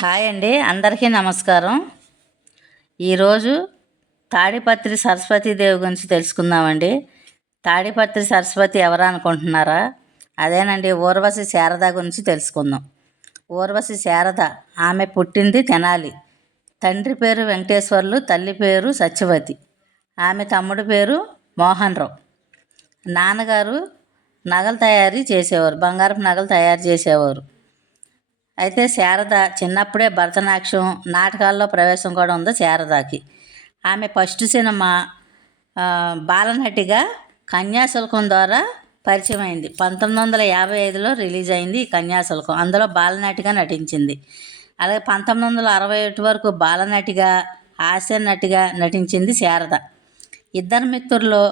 Hi అండి అందరికీ నమస్కారం. ఈరోజు తాడిపత్రి సరస్వతీదేవి గురించి తెలుసుకుందామండి. తాడిపత్రి సరస్వతి ఎవరు అనుకుంటున్నారా? అదేనండి ఊర్వశి శారద గురించి తెలుసుకుందాం. ఊర్వశి శారద ఆమె పుట్టింది తెనాలి. తండ్రి పేరు వెంకటేశ్వర్లు తల్లి పేరు సత్యవతి. ఆమె తమ్ముడి పేరు మోహన్ రావు నాన్నగారు నగలు తయారీ చేసేవారు బంగారపు నగలు తయారు చేసేవారు. అయితే శారద చిన్నప్పుడే భరతనాట్యం నాటకాల్లో ప్రవేశం కూడా ఉంది శారదకి. ఆమె ఫస్ట్ సినిమా బాలనటిగా కన్యాశుల్కం ద్వారా పరిచయం అయింది పంతొమ్మిది వందల యాభై ఐదులో రిలీజ్ అయింది ఈ కన్యాశుల్కం. అందులో బాలనటిగా నటించింది. అలాగే పంతొమ్మిది వందల అరవై ఒకటి వరకు బాలనటిగా హాస్య నటిగా నటించింది శారద. ఇద్దరు మిత్రుల్లో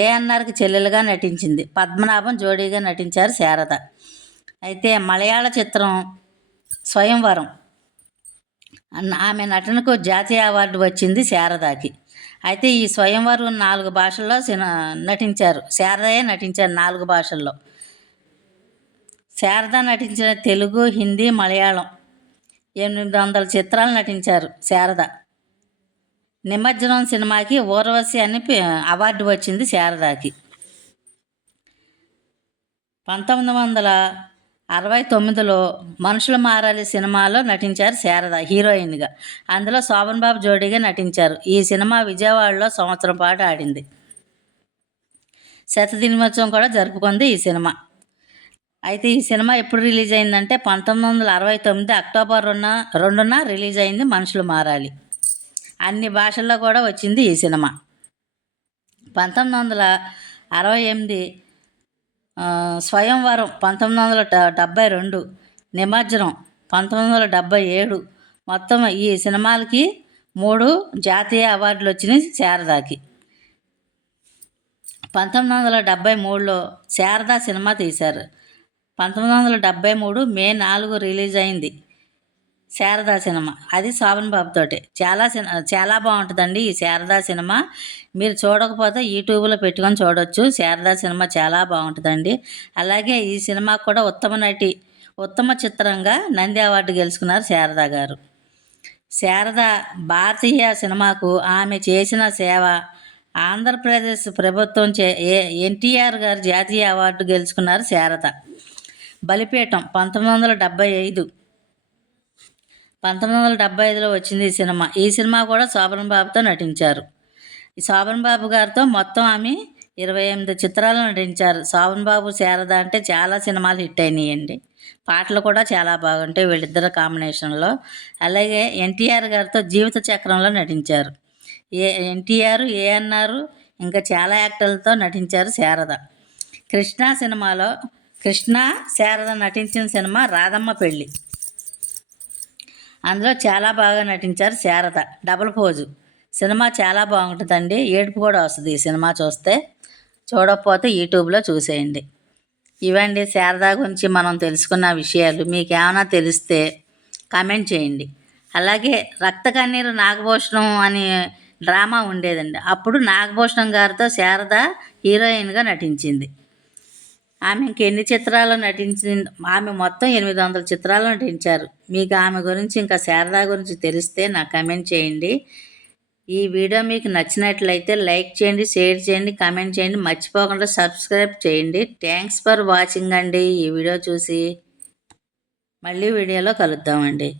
ఏఎన్ఆర్కి చెల్లెలుగా నటించింది. పద్మనాభం జోడీగా నటించారు శారద. అయితే మలయాళ చిత్రం స్వయంవరం. ఆమె నటనకు జాతీయ అవార్డు వచ్చింది శారదాకి. అయితే ఈ స్వయంవరం నాలుగు భాషల్లో నటించారు. శారదయే నటించారు నాలుగు భాషల్లో. శారద నటించిన తెలుగు హిందీ మలయాళం ఎనిమిది వందల చిత్రాలు నటించారు శారద. నిమజ్జనం సినిమాకి ఊర్వశి అని అవార్డు వచ్చింది శారదాకి. పంతొమ్మిది వందల అరవై తొమ్మిదిలో మనుషులు మారాలి సినిమాలో నటించారు శారద హీరోయిన్గా. అందులో శోభన్ బాబు జోడీగా నటించారు. ఈ సినిమా విజయవాడలో సంవత్సరం పాటు ఆడింది. శత దినోత్సవం కూడా జరుపుకుంది ఈ సినిమా. అయితే ఈ సినిమా ఎప్పుడు రిలీజ్ అయిందంటే పంతొమ్మిది వందల అరవై తొమ్మిది అక్టోబర్ రెండున రెండున రిలీజ్ అయింది మనుషులు మారాలి. అన్ని భాషల్లో కూడా వచ్చింది ఈ సినిమా. పంతొమ్మిది వందల అరవై ఎనిమిది స్వయంవరం పంతొమ్మిది వందల డెబ్భై రెండు నిమజ్జనం పంతొమ్మిది వందల డెబ్భై ఏడు మొత్తం ఈ సినిమాలకి మూడు జాతీయ అవార్డులు వచ్చినాయి శారదాకి. పంతొమ్మిది వందల డెబ్భై మూడులో శారదా సినిమా తీశారు. పంతొమ్మిది వందల డెబ్భై మూడు మే నాలుగు రిలీజ్ అయింది. శారదా సినిమా. అది శోభన్ బాబుతోటి చాలా సినిమా చాలా బాగుంటుందండి ఈ శారదా సినిమా. మీరు చూడకపోతే యూట్యూబ్లో పెట్టుకొని చూడొచ్చు. శారదా సినిమా చాలా బాగుంటుందండి. అలాగే ఈ సినిమా కూడా ఉత్తమ నటి ఉత్తమ చిత్రంగా నంది అవార్డు గెలుచుకున్నారు శారదా గారు. శారద భారతీయ సినిమాకు ఆమె చేసిన సేవ ఆంధ్రప్రదేశ్ ప్రభుత్వం చే ఏ- ఎన్టీఆర్ గారు జాతీయ అవార్డు గెలుచుకున్నారు శారద. బలిపీఠం పంతొమ్మిది వందల డెబ్భై ఐదు. పంతొమ్మిది వందల డెబ్బై ఐదులో వచ్చింది ఈ సినిమా. ఈ సినిమా కూడా శోభన్ బాబుతో నటించారు. ఈ శోభన్ బాబు గారితో మొత్తం ఆమె ఇరవై ఎనిమిది చిత్రాలు నటించారు. శోభన్ బాబు శారద అంటే చాలా సినిమాలు హిట్ అయినాయండి. పాటలు కూడా చాలా బాగుంటాయి వీళ్ళిద్దరు కాంబినేషన్లో. అలాగే ఎన్టీఆర్ గారితో జీవిత చక్రంలో నటించారు. ఏ ఎన్టీఆర్ ఏఎన్ఆర్ ఇంకా చాలా యాక్టర్లతో నటించారు శారద. కృష్ణ సినిమాలో కృష్ణ శారద నటించిన సినిమా రాధమ్మ పెళ్ళి. అందులో చాలా బాగా నటించారు శారద. Double pose. సినిమా చాలా బాగుంటుందండి. ఏడుపు కూడా వస్తుంది ఈ సినిమా చూస్తే. చూడకపోతే యూట్యూబ్లో చూసేయండి. ఇవండి శారద గురించి మనం తెలుసుకున్న విషయాలు. మీకు ఏమైనా తెలిస్తే కామెంట్ చేయండి. అలాగే రక్త కన్నీరు నాగభూషణం అని డ్రామా ఉండేదండి. అప్పుడు నాగభూషణం గారితో శారద హీరోయిన్గా నటించింది. ఆమె ఇంకెన్ని చిత్రాల్లో నటించింది? ఆమె మొత్తం ఎనిమిది వందల చిత్రాలు నటించారు. మీకు ఆమె గురించి ఇంకా శారదా గురించి తెలిస్తే నాకు కమెంట్ చేయండి. ఈ వీడియో మీకు నచ్చినట్లయితే లైక్ చేయండి షేర్ చేయండి కమెంట్ చేయండి. మర్చిపోకుండా సబ్స్క్రైబ్ చేయండి. థ్యాంక్స్ ఫర్ వాచింగ్ అండి ఈ వీడియో చూసి. మళ్ళీ వీడియోలో కలుద్దామండి.